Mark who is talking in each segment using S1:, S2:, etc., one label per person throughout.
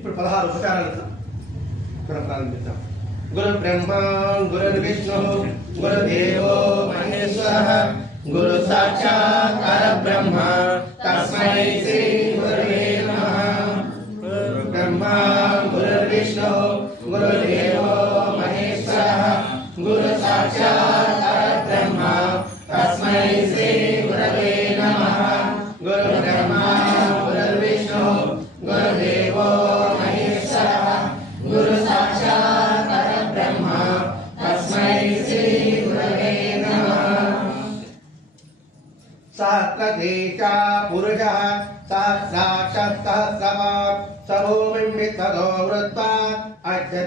S1: ఇప్పుడు పదహారు ఉపచారాలతో మనం ప్రారంభిద్దాం గురు బ్రహ్మ గురు విష్ణు గురుదేవో మహేశ్వర గురు సాక్షాత్ పరబ్రహ్మ తస్మై శ్రీ గురువే నమ బ్రహ్మ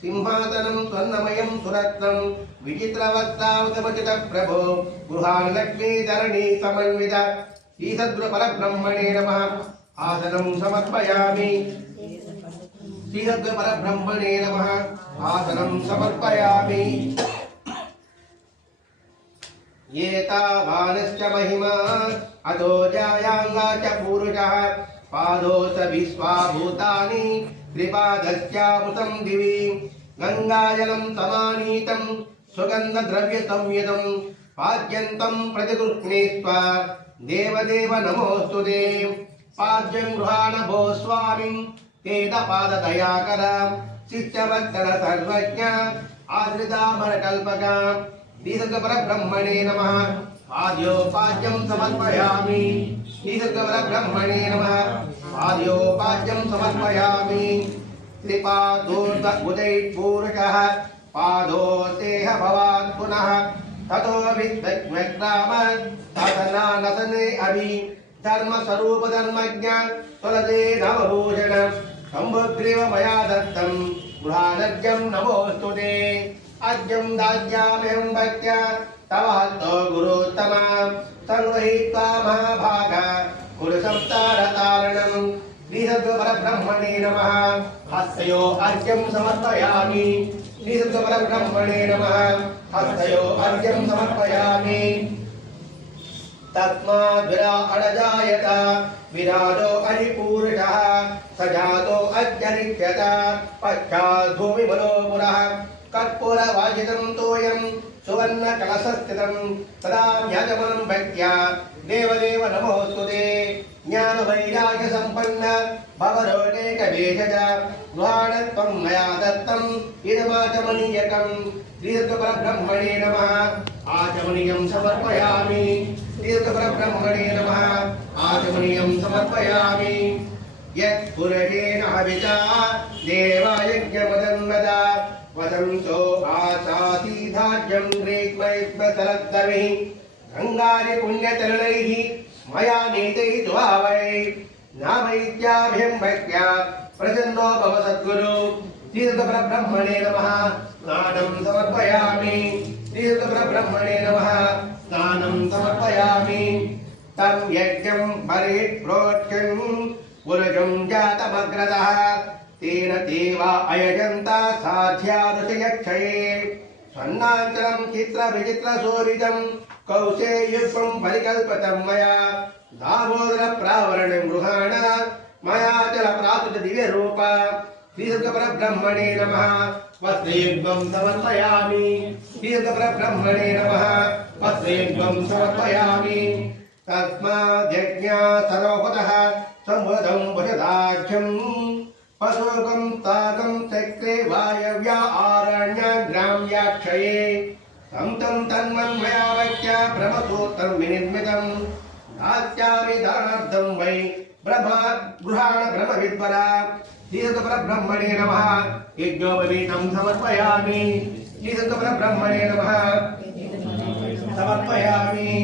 S1: సింహాసనం స్వర్ణమయం సురత్నం విచిత్రవత్సావసమచిత ప్రభు గృహాలక్ష్మీ ధరణి సమన్విత శ్రీసద్గురుపరబ్రహ్మణే నమ ఆసనం సమర్పయామి శ్రీసద్గురుపరబ్రహ్మణే నమ ఆసనం సమర్పయామి ఏతావానశ్చ మహిమా అదో జాయాంగా చ పూరుష पादो सविश्वाभूतानि त्रिपादस्यामृतं दिवि गङ्गाजलं समानीतं सुगन्धद्रव्यसंयुतं पाद्यन्तं प्रतिगृह्णीत्व देवदेव नमोऽस्तु ते पाद्यं गृहाणभो स्वामिं तेदपाददयाकर शिष्यवत्तर सर्वज्ञ आश्रितामरकल्पक दीर्घपरब्रह्मणे नमः पाद्योपाद्यं समर्पयामि श्रीसद्गवरब्रह्मणे नमः आद्योपाद्यं समर्पयामि त्रिपादोर्दुदैपूरुषः पादो तेह भवान् पुनः ततो विद्वग्राम साधनानसने अभि धर्मस्वरूपधर्मज्ञ तुलते नवभूषण शम्भुग्रीव मया दत्तं गृहानर्घ्यं नमोऽस्तु ते अद्यं दास्याम्यहं भक्त्या तव हस्तो गुरोत्तमां सङ्गृहीत्वा महाभाग नमः हस्तयो अर्घ्यं समर्पयामि श्रीसुब्रह्मणे नमः हस्तयो अर्घ्यं समर्पयामि तस्माद्विरा अडजायत विराजो अरिपूरुषः स जातो अत्यरिक्ष्यत पश्चाद्भूमिबलो पुरः कर्पूरवाजितं तोयम् सुवर्णकलशस्थितं तदा यजमनं भक्त्या देवदेव नमोऽस्तु ते ज्ञान वैराग्य संपन्न भवरोटेक भेषज द्वाडत्वं मया दत्तम् इदमाचमनीयकम् त्रिदत्तपरब्रह्मणे नमः आचमनीयं समर्पयामि त्रिदत्तपरब्रह्मणे नमः आचमनीयं समर्पयामि यत्पुरशेन हविता देवायज्ञमदन्मदा वदन्तो आचातीधाज्यं रेग्मैव तलद्दमिः गङ्गारिपुण्यतरणैः मया नीते त्वा वै नामैत्याभ्यम्भक्त्या प्रसन्नो भव सद्गुरु तीर्थपरब्रह्मणे नमः स्नानं समर्पयामि तीर्थपरब्रह्मणे नमः स्नानं समर्पयामि तं यज्ञं बलित् प्रोक्षम् पुरुषं जातमग्रतः तेन देवा अयजन्ता साध्या ऋषयक्षये స్వర్ణాంచలం చిత్ర విచిత్ర శోభితం కౌశేయుత్వం పరికల్పతం మయా దామోదర ప్రావరణ గృహాణ మయాచల ప్రాతుట దివ్య రూప బ్రహ్మణే నమ వస్త్రయుగ్మం సమర్పయామి బ్రహ్మణే నమ వస్త్రయుగ్మం సమర్పయామి తస్మాద్యజ్ఞా సర్వహుతః సంవృతం వశదాఖ్యం पशोगं तागं चक्रे वायव्या आरण्यग्राम्याक्षये तं तं तन्मन्मयावक्या प्रमथोत्तं विनिर्मितं नास्यामि दानार्थं वै ब्रह्मा गृहाण ब्रह्मविद्वरा तीर्थपरब्रह्मणे नमः यज्ञोपवीतं समर्पयामि तीर्थपरब्रह्मणे नमः समर्पयामि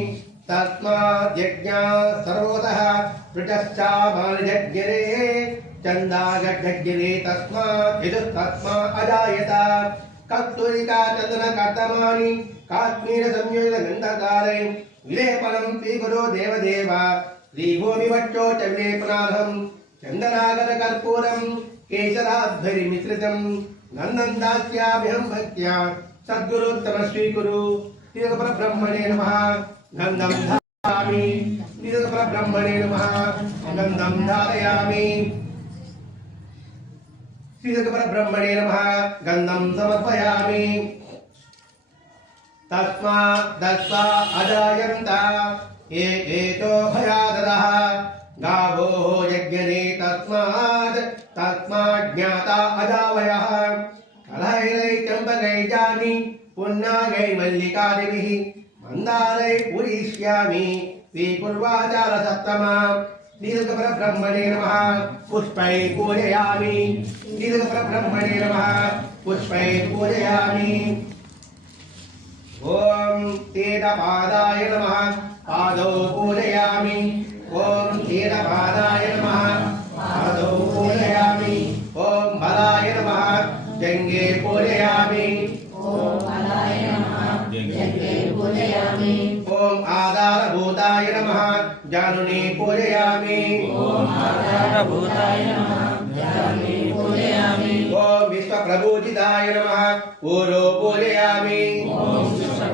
S1: तस्माद्यज्ञा सर्वतः पृटश्चामानिजज्ञरे చందాగడ్డగిరే తస్మా అజాయత కత్తులికా చందన కర్తమాని కాశ్మీర సంయోజన గంధకారై విలేపనం శ్రీగురో దేవదేవ శ్రీభూమి వచ్చో చవిలేపనాథం చందనాగర కర్పూరం కేశరాధ్వరి మిశ్రితం నందం దాస్యాభ్యం భక్త్యా సద్గురుత్తమ స్వీకురు తిరగ పరబ్రహ్మణే నమ నందం నమ నందం ధారయామి श्रीसकपरब्रह्मणे नमः गन्धं समर्पयामि तस्मा दत्त्वा अजायन्त ये एतो भयाददः गावोः यज्ञने तस्मात् तस्मात् ज्ञाता अजावयः कलैरै चम्पकैजानि पुन्नागै मल्लिकादिभिः मन्दारै पूरयिष्यामि श्रीकुर्वाचारसप्तमा नीलकपरब्रह्मणे नमः पुष्पै पूजयामि नीलकपरब्रह्मणे नमः पुष्पै पूजयामि ॐ तेदपादाय नमः पादौ पूजयामि ॐ तेदपादाय नमः भूताय ओम विश्व प्रबोधिताय नमः ओरो पूजयामि ओम विश्व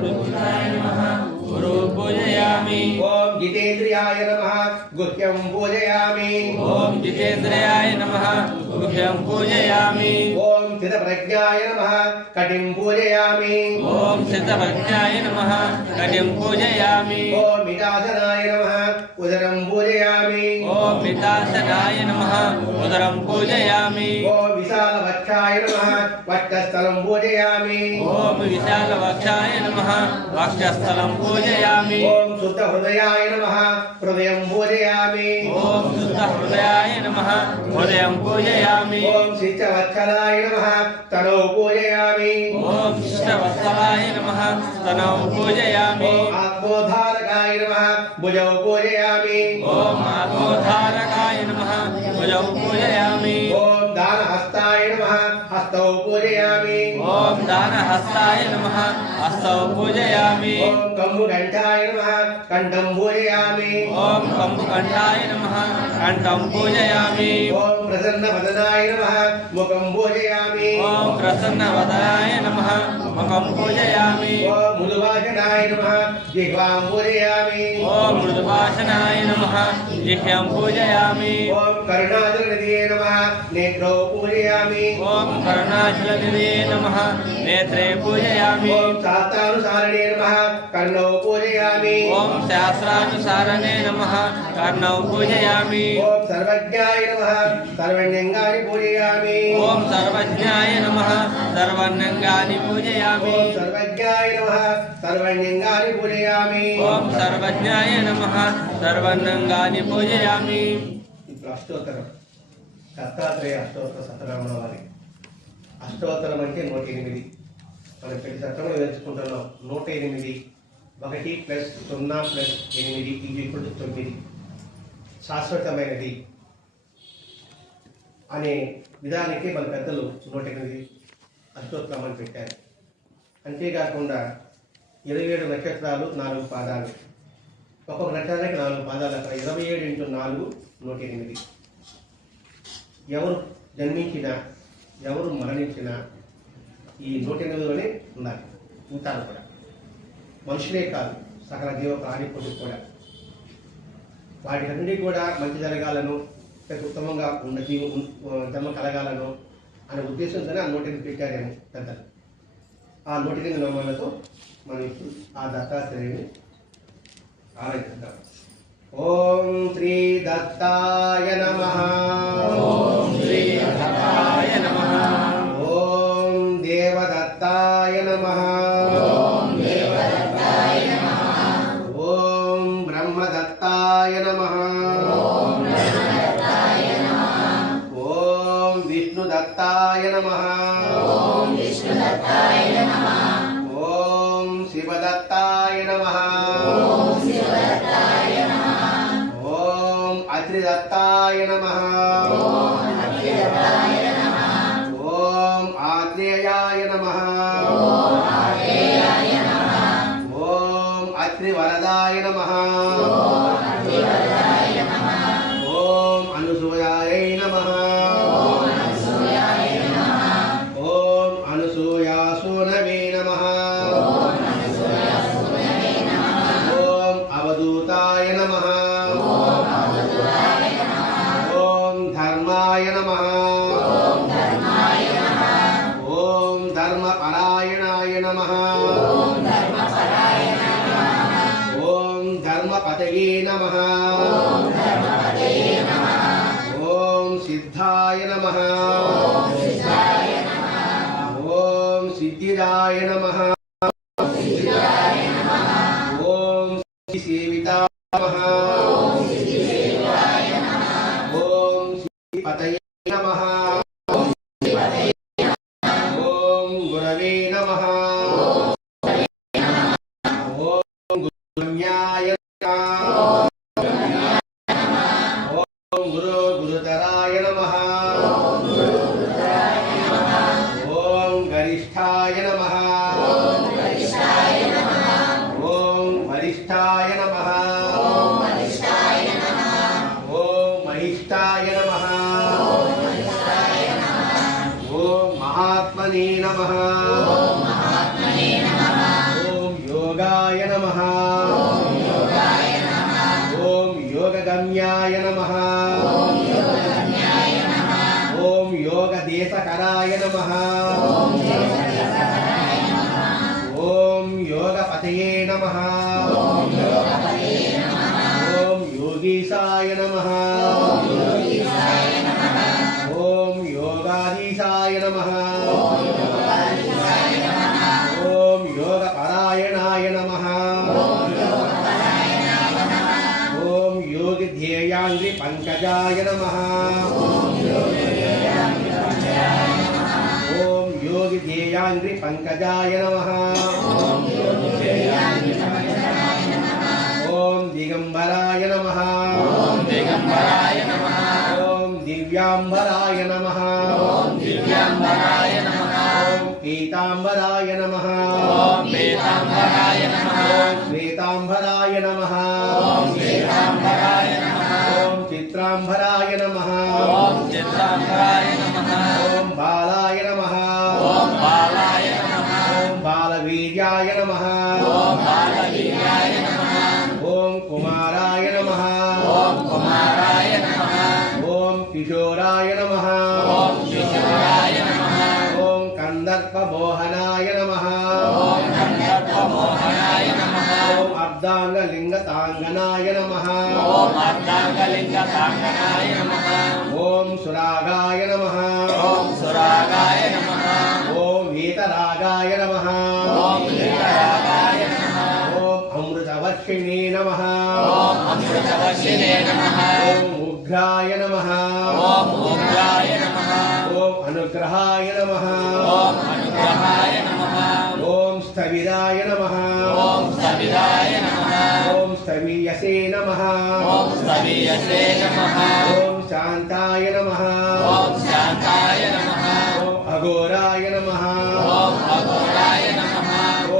S1: पूजयामि ओम जितेन्द्रियाय नमः गुह्यं पूजयामि ओम जितेन्द्रियाय नमः गुह्यं पूजयामि ओम स्थितप्रज्ञाय नमः कटिं पूजयामि ओम स्थितप्रज्ञाय नमः कटिं पूजयामि ओम मितासनाय नमः उदरं पूजयामि पितासनाय नमः उदरं पूजयामि ॐ विशालवक्षाय नमः वक्षस्थलं पूजयामि ॐ विशालवक्षाय नमः वक्षस्थलं पूजयामि ॐ शुद्धहृदयाय नमः हृदयं पूजयामि ॐ शुद्धहृदयाय नमः हृदयं पूजयामि ॐ शिष्टवत्सलाय नमः तनौ पूजयामि ॐ शिष्टवत्सलाय नमः तनौ पूजयामि आत्मोद्धार धारकाय नमः भुजौ पूजयामि ॐ आत्मोद्धारकाय नमः भुजौ पूजयामि ॐ दानहस्ताय नमः हस्तौ पूजयामि ॐ दानहस्ताय नमः हस्तौ पूजयामि ॐ कम्बुकण्ठाय नमः कण्ठं पूजयामि ॐ कम्बुकण्ठाय नमः कण्ठं पूजयामि ॐ प्रसन्नवदनाय नमः मुखं पूजयामि ॐ प्रसन्नवदनाय नमः मुखं पूजयामि ॐ मृदुभाषणाय नमः जिह्वां पूजयामि ॐ मृदुभाषणाय नमः जिह्वां पूजयामि ॐ करुणाचलनिधये नमः नेत्रौ पूजयामि ॐ करुणाचलनिधये नमः नेत्रे पूजयामि ॐ शास्त्रानुसारणे नमः कर्णौ पूजयामि ओम शास्त्रानुसारणे नमः कर्णौ पूजयामि ओम सर्वज्ञाय नमः सर्वण्यङ्गानि पूजयामि ओम सर्वज्ञाय नमः सर्वण्यङ्गानि पूजयामि ओम सर्वज्ञाय नमः सर्वण्यङ्गानि पूजयामि ओम सर्वज्ञाय नमः सर्वण्यङ्गानि पूजयामि అష్టోత్తరం దత్తాత్రేయ అష్టోత్తర సతరామల వారి అష్టోత్తరం అంటే నూట ఎనిమిది మనం ప్రతి సత్రంలో నేర్చుకుంటున్నాం నూట ఎనిమిది ఒకటి ప్లస్ సున్నా ప్లస్ ఎనిమిది ఇది ఇప్పుడు తొమ్మిది శాశ్వతమైనది అనే విధానానికి మన పెద్దలు నూట ఎనిమిది అష్టోత్తమని పెట్టారు అంతేకాకుండా ఇరవై ఏడు నక్షత్రాలు నాలుగు పాదాలు ఒక్కొక్క నక్షత్రానికి నాలుగు పాదాలు అక్కడ ఇరవై ఏడు ఇంటూ నాలుగు నూట ఎనిమిది ఎవరు జన్మించినా ఎవరు మరణించినా ఈ నూట ఉన్నారు ఉంటారు కూడా మనుషులే కాదు సకల జీవ ప్రాణిపోటీ కూడా వాటికన్నీ కూడా మంచి జరగాలను ఉత్తమంగా ఉన్న జీవ జన్మ కలగాలను అనే ఉద్దేశంతోనే ఆ నోటిని పెట్టారేమో పెద్దలు ఆ నోటిని నమ్మలతో మనం ఇప్పుడు ఆ దత్తాత్రేయుని ఆరాధిద్దాం ఓం శ్రీ దత్తాయ నమ శ్రీ దత్తాయ देवदत्ताय नमः ॐ ब्रह्मदत्ताय नमः ॐ विष्णुदत्ताय नमः ॐ शिवदत्ताय नमः ॐ अत्रिदत्ताय नमः सिद्धाय नमः ॐ सिद्धिदाय नमः ॐ सेविता नमः నమః ఓం యోగగమ్యాయ నమః ఓం యోగదేశకరాయ నమః ఓం యోగపతయే నమః ఓం యోగీశాయ నమః योगेयामिराजाय नमः ॐ योगिधेयाङ्घ्रिपङ्कजाय नमः ॐ दिगम्बराय नमः ॐ दिव्याम्बराय नमः ॐ पीताम्बराय नमः ॐ श्वेताम्बराय नमः ఓం సురాగాయ నమ ఓం సురాగాయ నమ ఓం హీతరాగాయ నమ ఓం హీతరాగాయ నమ ఓం అమృతవర్షిణే నమ ఓం అమృతవర్షిణే ఉగ్రాయ నమ ఓం అనుగ్రహాయ నమ ఓం అనుగ్రహాయ నమ ఓం స్థవిరాయ నమ शान्तायसे नमः ॐ समीयसे नमः ॐ शान्ताय नमः ॐ शान्ताय नमः ॐ अघोराय नमः ॐ अघोराय नमः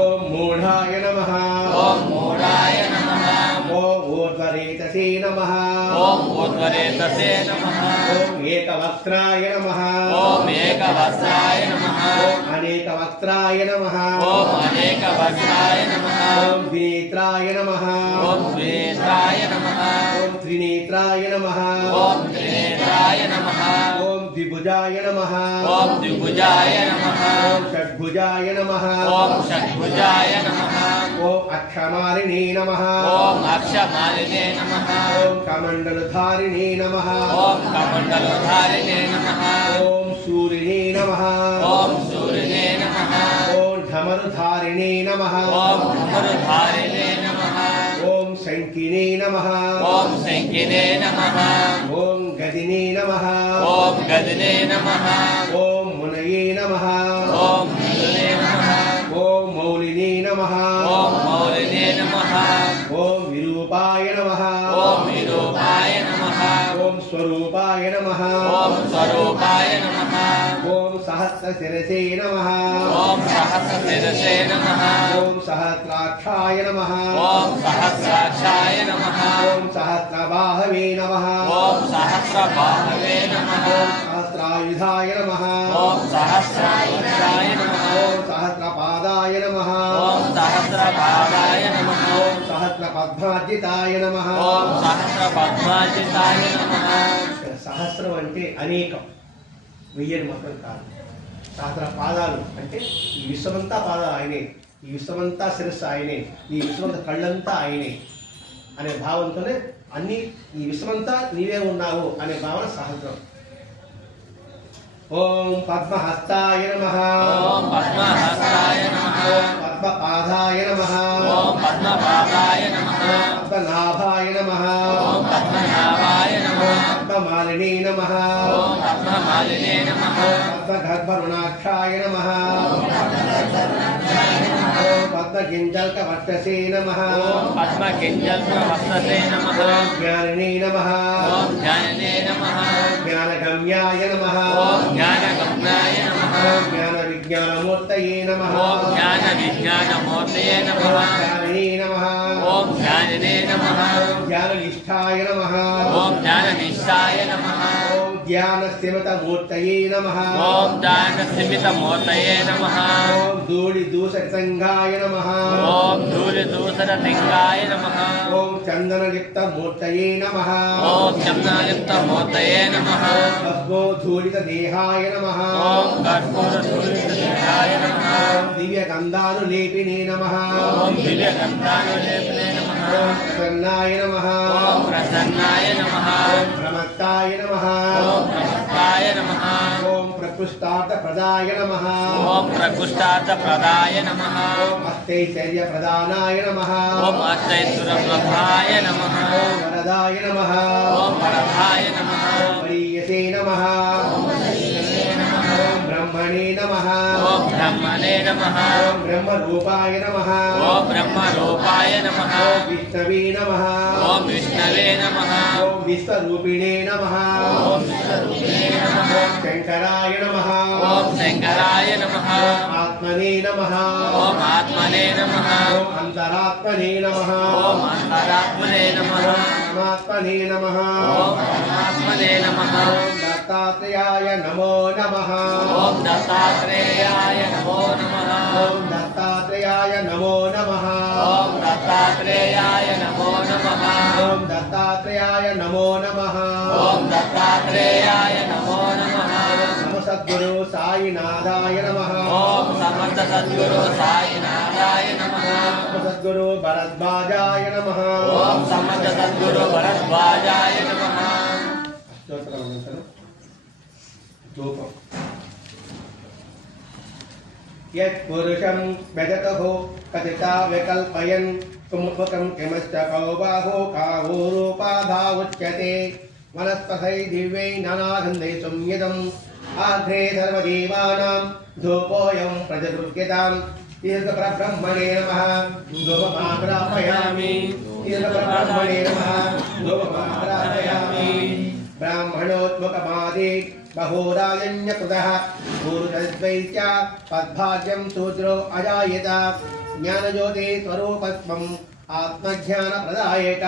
S1: ॐ मूढाय नमः ॐ मूढाय नमः ॐ ऊर्ध्वरेतसे नमः ॐ ऊर्ध्वरेतसे नमः ॐ एकवक्त्राय नमः ॐ एकवक्त्राय नमः ॐ अनेकवक्त्राय नमः ॐ अनेकवक्त्राय नमः ॐ द्वित्राय नमः ॐ द्वे ॐ त्रिनेत्राय नमः ॐ त्रिनेत्राय नमः ॐ द्विभुजाय नमः ॐ द्विभुजाय नमः ॐ षड्भुजाय नमः ॐ षड्भुजाय नमः ॐ अक्षमालिने नमः ॐ अक्षमालिने नमः ॐ कमण्डलधारिणे नमः ॐ कमण्डलधारिणे नमः ॐ सूर्यने नमः ॐ सूर्यने नमः ॐ धमरुधारिणे नमः ॐ धमरुधारिणे नमः शङ्किने नमः ॐ शङ्किने नमः ॐ गदिने नमः ॐ गदिने नमः ॐ मुनये नमः ॐ मुनये नमः ॐ मौलिने नमः ॐ मौलिने नमः ॐ विरूपाय नमः ॐ विरूपाय नमः ॐ स्वरूपाय नमः ॐ स्वरूपाय नमः सहस्रशिरसे नमः ॐ सहस्रशिरसे नमः ॐ सहस्राक्षाय नमः ॐ सहस्राक्षाय नमः ॐ सहस्रबाहवे नमः ॐ सहस्रबाहवे नमः ॐ सहस्रायुधाय नमः ॐ सहस्रायुधाय नमः ॐ सहस्रपादाय नमः ॐ सहस्रपादाय नमः ॐ सहस्रपद्मार्जिताय नमः ॐ सहस्रपद्मार्जिताय नमः సహస్రం అంటే అనేకం వెయ్యని మొత్తం కాదు సహస్ర పాదాలు అంటే ఈ విశ్వమంతా పాదాలు ఆయనే ఈ విశ్వమంతా శిరస్సు ఆయనే ఈ విశ్వమంతా కళ్ళంతా ఆయనే అనే భావంతోనే అన్ని ఈ విశ్వమంతా నీవే ఉన్నావు అనే భావన సహస్రం ఓం పద్మహస్తాయ నమ ఓం పద్మపాదాయ నమ పద్మపాదాయ నమ పద్మనాభాయ నమ పద్మనాభాయ నమ పద్మమాలినీ నమ పద్మగర్భరుణాక్షాయ నమ పద్మకింజల్కవర్తసే నమ పద్మకింజల్కవర్తసే నమ జ్ఞానినీ నమ జ్ఞానినే నమ జ్ఞానగమ్యాయ నమ జ్ఞానగమ్యాయ నమ జ్ఞాన విజ్ఞానమూర్తయే నమ జ్ఞాన విజ్ఞానమూర్తయే నమ జ్ఞానినీ నమ జ్ఞానినే నమ ధ్యాననిష్టాయ నమ ఓం నమ ఓం ధ్యానస్థిమితమూర్తయే నమ ఓం ధూళి దూషరితంగాయ నమ ధూళి నమ ఓం చందనలిప్తమూర్తయే నమ చందనలిప్తమూర్తయే నమ నమ నమ నమ ఓం ప్రసన్నాయ నమ ఓం ప్రసన్నాయ నమ ఓం ప్రమత్తాయ నమ ఓం ప్రమత్తాయ నమ ఓం ప్రకృష్టార్థ ప్రదాయ నమ ఓం ప్రకృష్టార్థ ప్రదాయ నమ ఓం అష్టైశ్వర్య ప్రదానాయ నమ ఓం అష్టైశ్వర నమ వరదాయ నమ వరదాయ నమ ఓం నమ బ్రహ్మణే నమ బ్రహ్మణే నమ ఓం బ్రహ్మ రూపాయ నమ ఓం బ్రహ్మ రూపాయ నమ ఓం విష్ణవే నమ ఓం విష్ణవే నమ ఓం విశ్వరూపిణే నమ ఓం విశ్వరూపిణే నమ శంకరాయ నమ ఓం శంకరాయ నమ ఆత్మనే నమ ఓం ఆత్మనే నమ అంతరాత్మనే నమ ఓం అంతరాత్మనే నమ పరమాత్మనే నమ ఓం పరమాత్మనే నమ दत्तात्रेयाय नमो नमः ओम दत्तात्रेयाय नमो नमः ओम दत्तात्रेयाय नमो नमः ओम दत्तात्रेयाय नमो नमः ओम दत्तात्रेयाय नमो नमः ओम दत्तात्रेयाय नमो नमः सद्गुरु साईनाथाय नमः ओम समर्थ सद्गुरु साईनाथाय नमः सद्गुरु भरद्वाजाय नमः ओम समर्थ सद्गुरु भरद्वाजाय नमः Dopa. Yet Purusham Vedataho Katita Vekalpayan Sumupakam Kemasta Kalobaho Kavurupadha Uchyate Vanastasai Divvai Nanadhandai Sumyadam आग्रे सर्वदेवानां धूपोऽयं प्रजगृह्यताम् तीर्थप्रब्रह्मणे नमः धूपमाप्रापयामि तीर्थप्रब्रह्मणे नमः धूपमाप्रापयामि ब्राह्मणोत्मुखमादि बहोरायण्यकृतः गुरुरद्वैत्या पद्भाग्यं शूद्रो अजायत ज्ञानज्योतिस्वरूपत्वम् आत्मज्ञानप्रदायक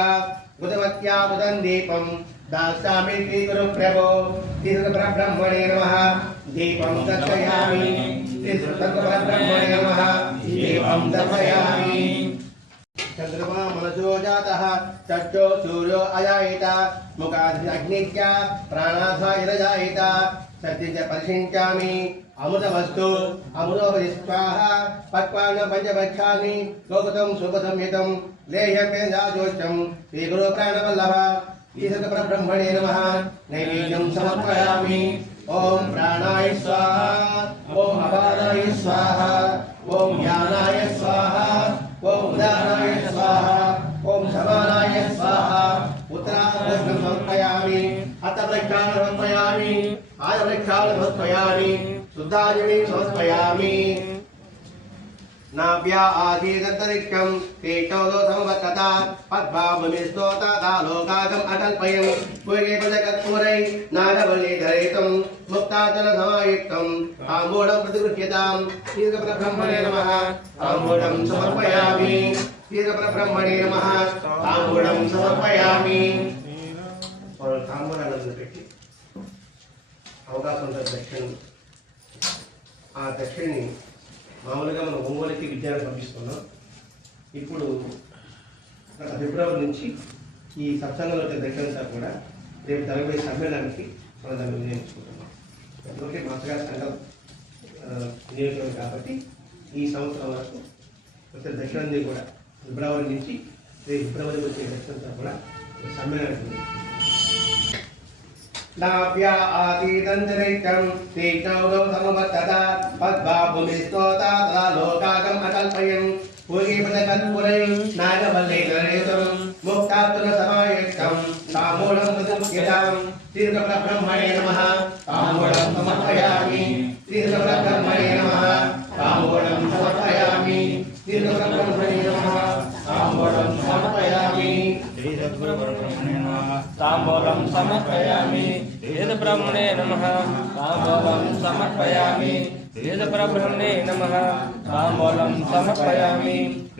S1: कृतवत्या कृतन्दीपं दास्यामि श्रीगुरुप्रभो तिसृतपरब्रह्मणे नमः दीपं दर्शयामि तिसृतपरब्रह्मणे नमः दीपं दर्शयामि चंद्रमा मनसो जातः षष्ठो सूर्यो अजायत मुखाग्निज्ञा प्राणाधायिरजायत सत्यं च परिषिञ्चामि अमृतमस्तु अमृतोपरिस्वाः पक्वान्न स्वगतं प्राणवल्लभ नमः नैवेद्यं समर्पयामि ॐ प्राणाय स्वाहा ॐ अपादाय स्वाहा ॐ ज्ञानाय स्वाहा ओम उदानाय स्वाहा ओम समानाय स्वाहा उत्तराभ्य समर्पयामि अथ समर्पयामि आय समर्पयामि शुद्धाजलि समर्पयामि नाभ्या आधीतरिक्षम् पीठोदो समवर्तता पद्माभूमिस्तोतालोकागम् अकल्पयम् पूर्यपदकर्पूरै नारवल्लीधरयितम् मुक्ताचलसमायुक्तम् आमूढम् प्रतिगृह्यताम् तीर्थप्रब्रह्मणे नमः आमूढम् समर्पयामि
S2: तीर्थप्रब्रह्मणे नमः आमूढम् समर्पयामि
S1: పెట్టి అవకాశం దక్షిణ ఆ దక్షిణని మామూలుగా మనం హోంవర్క్కి విద్యను పంపిస్తున్నాం ఇప్పుడు గత ఫిబ్రవరి నుంచి ఈ సత్సంగంలో దగ్గర సార్ కూడా రేపు తరగతి సమ్మేళనానికి మనం దాన్ని వినియోగించుకుంటున్నాం ఎందుకంటే మాతృగా సంఘం వినియోగం కాబట్టి ఈ సంవత్సరం వరకు వచ్చే దక్షిణాంది కూడా ఫిబ్రవరి నుంచి రేపు ఫిబ్రవరి వచ్చే దక్షిణాంతా కూడా సమ్మేళనానికి नाभ्या आसीदञ्जनैत्यं श्रीचौरौ समवर्तत पद्माभूमिस्तोता तदा लोकाकम् अकल्पयन् पूगीपदकर्पूरै नागवल्लैतरेतरं मुक्तात्मसमायुक्तं तामूलं प्रसंस्यतां श्रीरब्रह्मणे नमः तामूलं समर्पयामि श्रीरब्रह्मणे नमः तामूलं समर्पयामि श्रीरब्रह्मणे नमः तामूलं समर्पयामि श्रीरब्रह्मणे ताम्बूलं समर्पयामि वेदब्रह्मणे नमः ताम्बूलं समर्पयामि वेदब्रह्मणे नमः ताम्बूलं समर्पयामि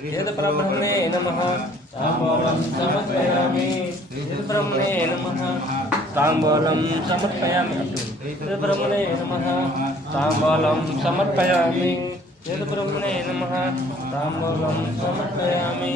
S1: वेदब्रह्मणे नमः ताम्बूलं समर्पयामि वेदब्रह्मणे नमः ताम्बूलं समर्पयामि वेदब्रह्मणे नमः ताम्बूलं समर्पयामि वेदब्रह्मणे नमः ताम्बूलं समर्पयामि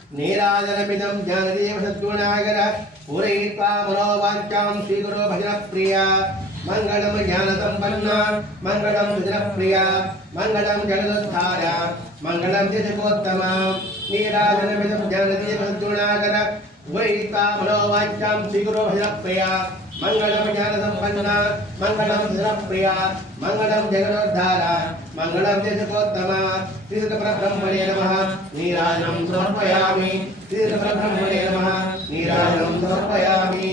S1: नीराजनमिदं ज्ञानदेवसद्गुणागर पूरयित्वा मनोवाञ्छां श्रीगुरो भजनप्रिया मङ्गलं ज्ञानसम्पन्ना मङ्गलं रुद्रप्रिया मङ्गलं जगदुद्धार मङ्गलं जजगोत्तमा नीराजनमिदं ज्ञानदेवसद्गुणागर पूरयित्वा मनोवाञ्छां श्रीगुरो भजनप्रिया मंगलम मंगल मंगलम प्रिया मंगलम जगदोद्धारा मंगलम जगतोत्तमा तीर्थप्रब्रह्मणे नमः नीराजं समर्पयामि ब्रह्मणे नम नीराजम समर्पयामी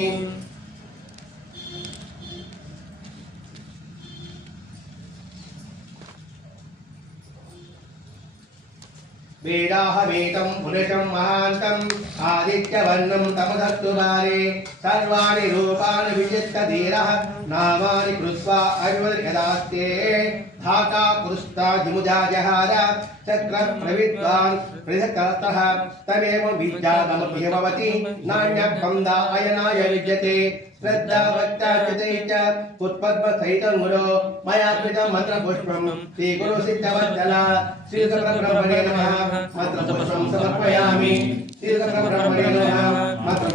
S1: వేదాహమేకం పురుషం మహాంతం ఆదిత్యవర్ణం తమధత్తు భారే సర్వాణి రూపాణి విచిత్త ధీర నామాని కృత్వా అవివద్ धाता पुरुषता पुरुस्ता हिमुजाजहार चक्र प्रविद्वान् पृथक्कर्तः तमेव नान्य नान्यपन्दा अयनाय विद्यते श्रद्धा वक्ता चिते च उत्पद्मसहितमुरो मयार्पितं मन्त्रपुष्पं श्रीगुरुसिद्धवत्सला ब्रह्मणे नमः मंत्र मन्त्रपुष्पं समर्पयामि ब्रह्मणे नमः मंत्र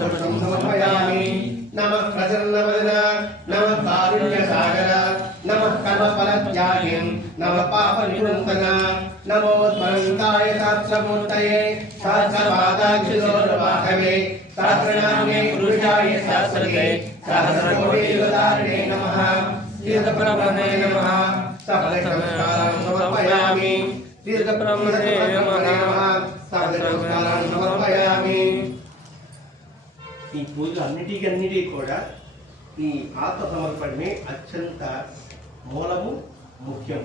S1: मूर्तये सहस्रपादाक्षिरोर्वाहवे सहस्रनामे पुरुषाय सहस्रते सहस्रकोटियुगारणे नमः तीर्थप्रभणे नमः सहस्रनाम समर्पयामि तीर्थप्रभणे नमः सहस्रनाम समर्पयामि ఈ పూజలన్నిటికీ అన్నిటికీ కూడా ఈ ఆత్మ అత్యంత మూలము ముఖ్యం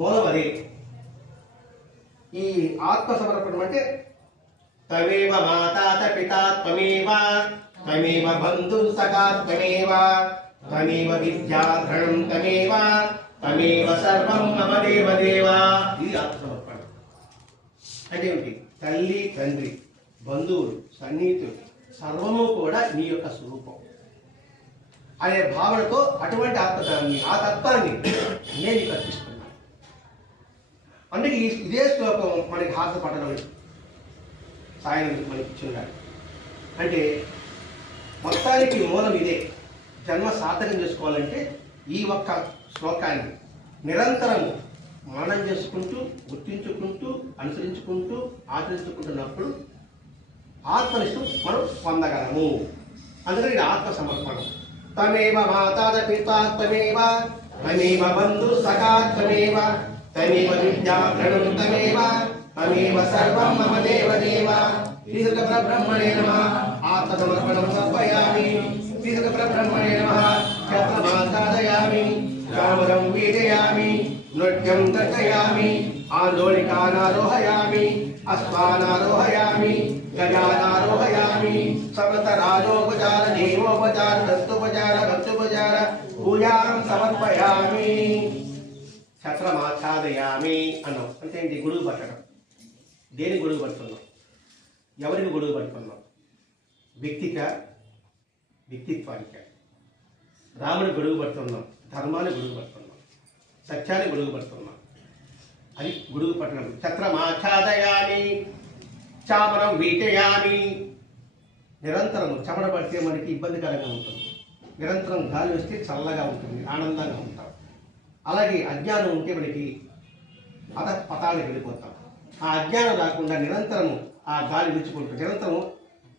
S1: మూలం అదే ఈ ఆత్మ సమర్పణం అంటే తమేవ మాతాత పితాత్మేవ తమేవ బంధు సఖా తమేవ విద్యాధనం తమేవ తమేవ సర్వం మమ దేవ దేవా ఇది ఆత్మ అంటే ఏమిటి తల్లి తండ్రి బంధువులు సన్నిహితులు సర్వము కూడా నీ యొక్క స్వరూపం అనే భావనతో అటువంటి ఆత్మ ఆ తత్వాన్ని నేను కల్పిస్తాను అందుకే ఇదే శ్లోకం మనకి హాస పట్టడం సాయం మనకి ఇచ్చిన్నాడు అంటే మొత్తానికి మూలం ఇదే జన్మ సాధకం చేసుకోవాలంటే ఈ ఒక్క శ్లోకాన్ని నిరంతరం మననం చేసుకుంటూ గుర్తించుకుంటూ అనుసరించుకుంటూ ఆచరించుకుంటున్నప్పుడు ఆత్మనిష్టం మనం పొందగలము అందుకని ఇది ఆత్మ సమర్పణం తమేవ మాతాద తమేవ తమేవ బంధు తమేవ तमेव विद्या प्रणं तमेव तमेव सर्वं मम देव देव त्रिसुतप्रब्रह्मणे नमः आत्मसमर्पणं समर्पयामि त्रिसुतप्रब्रह्मणे नमः क्षत्रमासादयामि कामरं वीजयामि नृत्यं कर्तयामि आन्दोलिकानारोहयामि अश्वानारोहयामि गजानारोहयामि समतराजोपचार देवोपचार दत्तोपचार भक्तोपचार पूजां समर्पयामि ఛత్రమాచ్ఛాదయామి అన్నాం అంటే ఏంటి గొడుగు పట్టడం దేనికి గొడుగు పడుతున్నాం ఎవరికి గొడుగు పడుతున్నాం వ్యక్తిక వ్యక్తిత్వానిక రాముడు గొడుగు పడుతున్నాం ధర్మాన్ని గొడుగు పడుతున్నాం సత్యాన్ని గొడుగు పడుతున్నాం అది గొడుగు పట్టడం ఛత్రమాచ్ఛాదయామి చామరం వీటయామి నిరంతరం చమడ పడితే మనకి ఇబ్బందికరంగా ఉంటుంది నిరంతరం గాలి వస్తే చల్లగా ఉంటుంది ఆనందంగా ఉంటుంది అలాగే అజ్ఞానం ఉంటే మనకి మత పతాన్ని వెళ్ళిపోతాం ఆ అజ్ఞానం రాకుండా నిరంతరము ఆ గాలి విడుచుకుంటూ నిరంతరం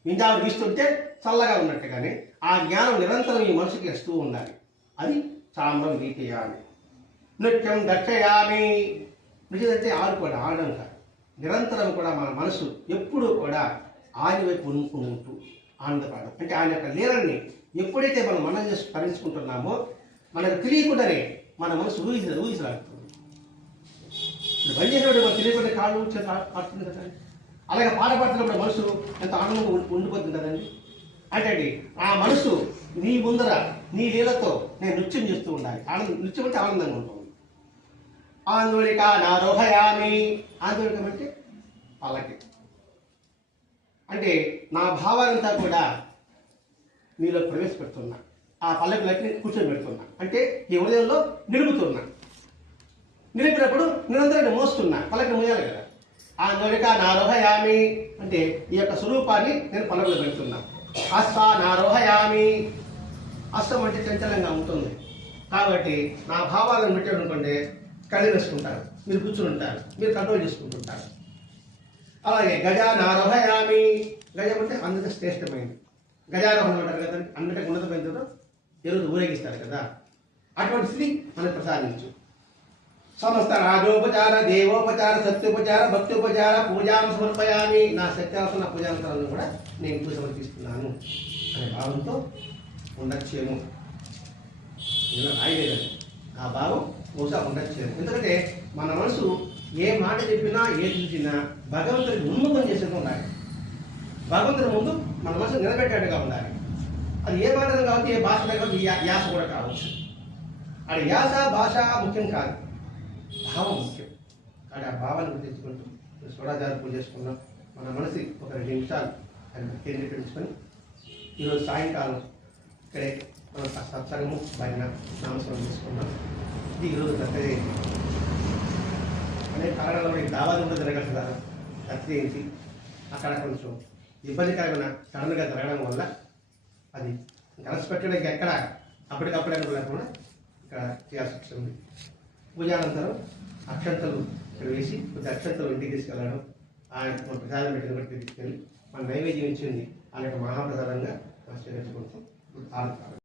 S1: నిందాలు గీస్తుంటే చల్లగా ఉన్నట్టుగానే ఆ జ్ఞానం నిరంతరం ఈ మనసుకి వస్తూ ఉండాలి అది సాంబం గీతయామి నృత్యం దక్షయామి నృత్యమంటే ఆడుకోవడం ఆడడం కాదు నిరంతరం కూడా మన మనసు ఎప్పుడూ కూడా ఆయన వైపు ఉంటూ ఆనందపడడం అంటే ఆయన యొక్క లీలని ఎప్పుడైతే మనం మనం చేసి స్మరించుకుంటున్నామో మనకు తెలియకుండానే మన మనసు ఊహించిన ఊహించలాడుతుంది చేసినప్పుడు మనకు తెలియకుండా కాళ్ళు చేత పడుతుంది కదండి అలాగే పాట పడుతున్నప్పుడు మనసు ఎంత ఆనందంగా ఉండిపోతుంది కదండి అంటే అండి ఆ మనసు నీ ముందర నీ లీలతో నేను నృత్యం చేస్తూ ఉండాలి ఆనందం నృత్యం అంటే ఆనందంగా ఉంటుంది ఆందోళిక నారోహయామి ఆందోళికం అంటే పలకి అంటే నా భావాలంతా కూడా మీలో ప్రవేశపెడుతున్నా ఆ వ్యక్తిని కూర్చొని పెడుతున్నా అంటే ఈ ఉదయంలో నిలుపుతున్నా నిలిపినప్పుడు నిరంతరాన్ని మోస్తున్నా పల్లకి మోయాలి కదా ఆ నా నారోహయామి అంటే ఈ యొక్క స్వరూపాన్ని నేను పల్లకులు పెడుతున్నా అస్త నారోహయామి అస్తం అంటే చంచలంగా ఉంటుంది కాబట్టి నా భావాలను పెట్టాడు అనుకోండి కళ్ళు వేసుకుంటారు మీరు కూర్చుని ఉంటారు మీరు కంట్రోల్ చేసుకుంటుంటారు అలాగే గజ నారోహయామి గజం అంటే అందుకే శ్రేష్టమైంది గజారోహణం అంటారు కదండి అన్నిటికీ ఉన్నతమైన ఈరోజు ఊరేగిస్తారు కదా అటువంటి స్త్రీ మనం ప్రసాదించు సమస్త రాజోపచార దేవోపచార సత్యోపచార ఉపచార పూజాను సమర్పయాన్ని నా సత్యాసన పూజాంతరాలను కూడా నేను పూజ సమర్పిస్తున్నాను అనే భావంతో ఉండొచ్చేమో నేను రాయలేదు ఆ భావం బహుశా ఉండొచ్చేమో ఎందుకంటే మన మనసు ఏ మాట చెప్పినా ఏ చూసినా భగవంతుడికి ఉన్ముఖం చేసేట్టు ఉండాలి భగవంతుడి ముందు మన మనసు నిలబెట్టేట్టుగా ఉండాలి అది ఏ భాష కావచ్చు ఏ భాష కావచ్చు యాస కూడా కావచ్చు అది యాస భాష ముఖ్యం కాదు భావం ముఖ్యం అది ఆ భావాన్ని గుర్తించుకుంటూ సోడాదారు పూజ చేసుకున్నాం మన మనసు ఒక రెండు నిమిషాలు అది కేంద్రీకరించుకొని ఈరోజు సాయంకాలం ఇక్కడే మన సత్సంగము భజన నామస్వరం తీసుకున్నాం ఇది ఈరోజు దత్త అనే కారణాలు కారణాల వల్ల దావాలు కూడా జరగదు కదా దత్త అక్కడ కొంచెం ఇబ్బందికరమైన తరణగా జరగడం వల్ల అది కలిసి ఇంకా ఎక్కడ అప్పటికప్పుడు లేకుండా ఇక్కడ చేయాల్సి వస్తుంది పూజానంతరం అక్షంతలు ఇక్కడ వేసి కొద్ది అక్షంతలు ఇంటికి తీసుకెళ్ళడం ఆయన ప్రసాదం పెట్టిన బట్టి తీసుకెళ్ళి మన నైవేద్యం ఇచ్చింది యొక్క మహాప్రసాదంగా ఆశ్చర్యపడుతూ ఆడుతారు